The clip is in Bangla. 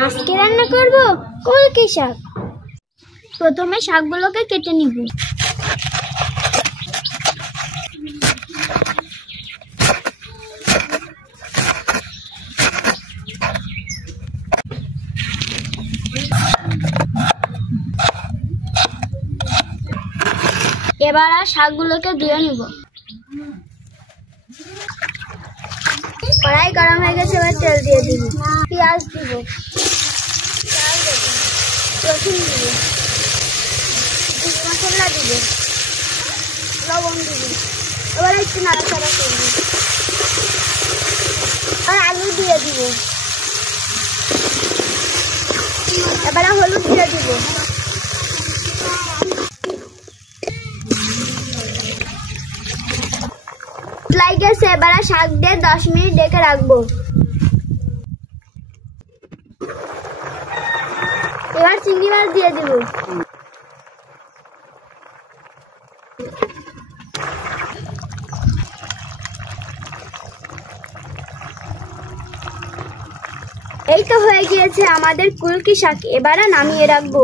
আজকে রান্না করব কলকে শাক। প্রথমে শাকগুলোকে কেটে নিব। এবার আর শাকগুলোকে ধুয়ে নিব। কড়াই গরম হয়ে গেছে, এবার তেল দিয়ে দিব, পেঁয়াজ দিব, রসুন দিব, মশলা দিব, লবণ দিব। এবার একটু নাড়াচাড়া করব। আর আলু দিয়ে দিব। এবার হলুদ দিয়ে দিব। গেছে, এবার শাক দিয়ে 10 মিনিট ঢেকে রাখবো। এবার চিংড়ি মাছ দিয়ে দিব। এই তো হয়ে গিয়েছে আমাদের কুলকি শাক। এবারে নামিয়ে রাখবো।